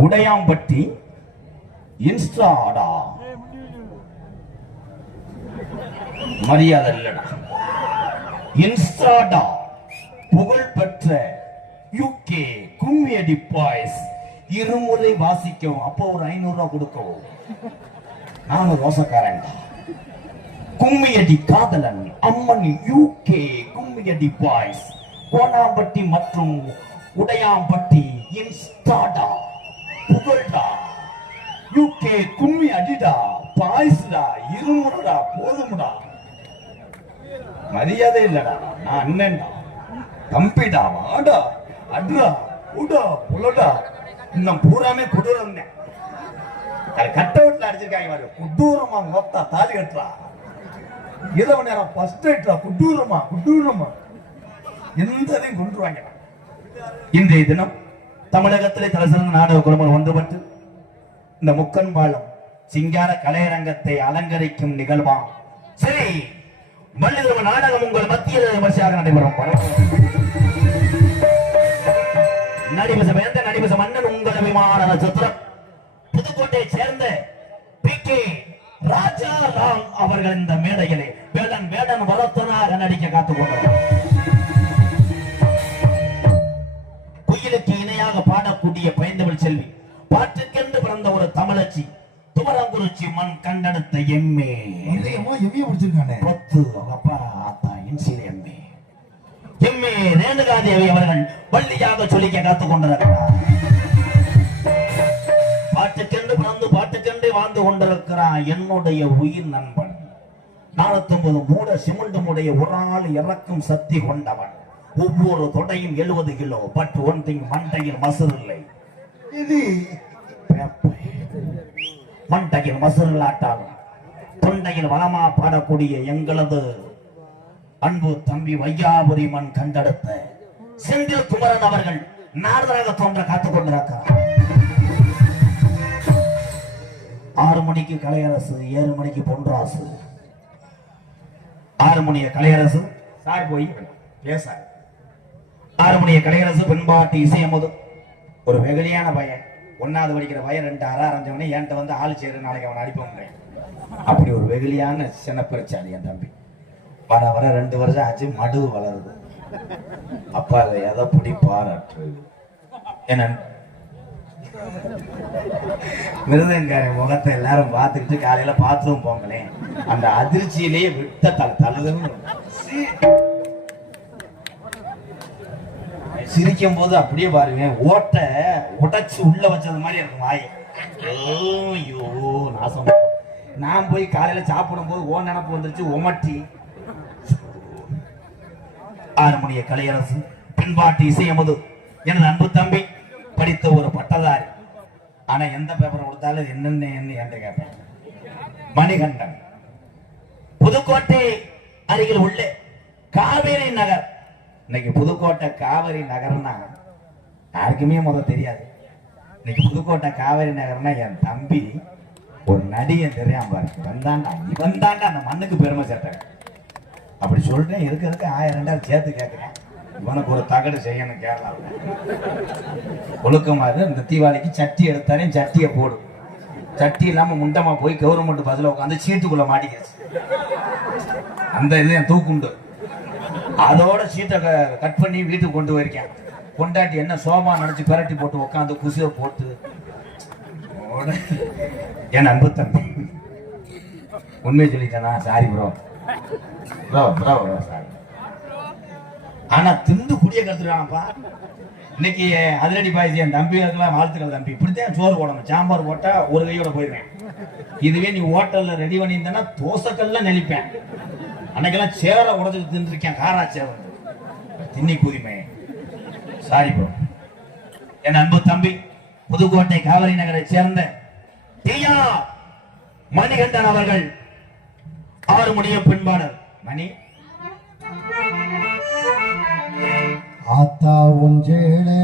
உடையாம்பட்டி இன்ஸ்டாடா மரியாதை இல்லடா. இன்ஸ்டாடா புகழ் பெற்ற யூகே கும்மியடி பாய்ஸ் இருமுறை வாசிக்கவும். அப்போ ஒரு 500 ரூபாய் கொடுக்கவும். நானும் ரோசக்காரன். கும்மியடி காதலன் அம்மன் யூகே கும்மியடி பாய்ஸ் கோணாம்பட்டி மற்றும் உடையாம்பட்டி இன்ஸ்டாடா புகழ்டா. யூகே கும்மி அடிடா பாய்ஸ்டா இருமுறடா போதும்டா. மரியாதை இல்லடா. நான் அண்ணன்டா தம்பிடா. வாடா அட்ரா உடா புலடா. இன்னும் பூராமே கொடூரம். கட்ட வீட்டுல அடிச்சிருக்காங்க. கொடூரமா மொத்தா தாலி கட்டுறா. இரவு நேரம் ஃபர்ஸ்ட் நைட்ரா. கொடூரமா கொடூரமா எந்ததையும் கொண்டுருவாங்க. இன்றைய தினம் தமிழகத்திலே தலைசிறந்த நாடக குழுமம் ஒன்றுபட்டு இந்த முக்கன்பாலம் சிங்கார கலையரங்கத்தை அலங்கரிக்கும் நிகழ்வாம் சரி மல்லிகை நாடகம் உங்கள் மத்தியில் விமர்சையாக நடைபெறும். நடிபச மன்னன் உங்கள் அபிமான நட்சத்திரம் புதுக்கோட்டையை சேர்ந்த பி.கே. ராஜாராம் அவர்கள் இந்த மேடையிலே வேடன் வளர்த்தனாக நடிக்க காத்துக் கொண்டார். குயிலுக்கு இணையாக பாடக்கூடிய பயந்தவள் செல்வி, பாட்டுக்கென்று பிறந்த ஒரு தமிழச்சி, துவரங்குறிச்சி மண் கண்டெடுத்த எம்ஏ ரேணுகாதேவி அவர்கள் பள்ளியாக சொல்லிக்க காத்துக் கொண்டிருக்கிறார். பாட்டுக்கென்று பிறந்து பாட்டுக்கென்று வாழ்ந்து கொண்டிருக்கிறார் என்னுடைய உயிர் நண்பன். 49 மூட சிமெண்டுமுடைய ஒரு ஆள் இறக்கும் சக்தி கொண்டவன். ஒவ்வொரு தொடையும் 70 கிலோ. பட் ஒன் திங், மண்டையில் மசூர் இல்லை. மண்டையில் மசூர் ஆட்டாலும் தொண்டையில் வளமா பாடக்கூடிய எங்களது அன்பு தம்பி வையாபுரி மண் கண்டெடுத்த செந்தில் குமரன் அவர்கள் நாரதராக தோன்ற காத்துக் கொண்டிருக்கிறார். 6 மணிக்கு கலையரசு, 7 மணிக்கு பொன்ராசு. 6 மணிய கலையரசு சார் போய் பேச 6 மணிய கலையரசு பெண்பாட்டு இசையமுது ஒரு வெகுளியான பையன். 1வது படிக்கிற பையன் 2 அரை அரைஞ்சவனே என்கிட்ட வந்து ஆள் சேரு நாளைக்கு அவன் அடிப்போம். அப்படி ஒரு வெகுளியான சின்ன பிரச்சாரி என் தம்பி. வர 2 வருஷம் ஆச்சு, மடு வளருது. அப்பா அதை எதை பிடி பாராட்டு என்ன மிருதங்கார முகத்தை எல்லாரும் பார்த்துக்கிட்டு காலையில பாத்ரூம் போங்களேன். அந்த அதிர்ச்சியிலேயே விட்ட தழுதுன்னு சிரிக்கும் போது அப்படியே பாருங்க ஓட்டை உடைச்சு உள்ள வச்சது மாதிரி இருக்கும் வாய். ஐயோ நாசம். நான் போய் காலையில சாப்பிடும் போது ஓ நினப்பு வந்துருச்சு உமட்டி. 6 மணிய கலையரசு பின்பாட்டு இசையமுது எனது அன்பு தம்பி படித்த ஒரு பட்டதாரி. ஆனா எந்த பேப்பரை கொடுத்தாலும் என்னென்ன என்று கேட்பேன். மணிகண்டன் புதுக்கோட்டை அருகில் உள்ள காவேரி நகர். இன்னைக்கு புதுக்கோட்டை காவேரி நகர்னா யாருக்குமே முதல் தெரியாது. இன்னைக்கு புதுக்கோட்டை காவேரி நகர்னா என் தம்பி ஒரு நடிகன் தெரியாம பாரு. இவன் தாண்டா அந்த மண்ணுக்கு பெருமை சேர்த்த. அப்படி சொல்லிட்டேன். இருக்க 1000-2000 சேர்த்து கேட்கிறேன். இவனுக்கு ஒரு தகடு செய்யணும். கேரளாவில் ஒழுக்கமாறு இந்த தீபாவளிக்கு சட்டி எடுத்தானே சட்டியை போடு. சட்டி இல்லாம முண்டமா போய் கவர்மெண்ட் பஸ்ல உட்காந்து சீட்டுக்குள்ள மாட்டிக்கிச்சு. அந்த இது என் தூக்குண்டு. அதோட சீட்டை கட் பண்ணி வீட்டுக்கு கொண்டு போயிருக்கேன். கொண்டாட்டி என்ன சோபா நினைச்சு பிரட்டி போட்டு உட்காந்து குசியை போட்டு என் அன்பு தம்பி உண்மையை சொல்லிட்டேனா? Sorry bro bro bro sorry. ஆனா திண்டு குடிய கத்துறானப்பா. இன்னைக்கு அதிரடி பாய்ச்சி என் தம்பிகளுக்கெல்லாம் வாழ்த்துக்கள் தம்பி. இப்படித்தான் சோறு போடணும். சாம்பார் போட்டா ஒரு கையோட போயிருவேன். இதுவே நீ ஹோட்டல்ல ரெடி பண்ணியிருந்தேன்னா தோசைக்கல்லாம் நெளிப்பேன். அன்னைக்கெல்லாம் சேர உடச்சுட்டு தின்றுருக்கேன். காரா சேவை திண்ணி குதிமை. Sorry bro. என் அன்பு தம்பி புதுக்கோட்டை காவிரி நகரை சேர்ந்த டி.ஆ. மணிகண்டன் அவர்கள் 6 மணிய பின்பாடல். மணி ஆத்தா உஞ்சேளே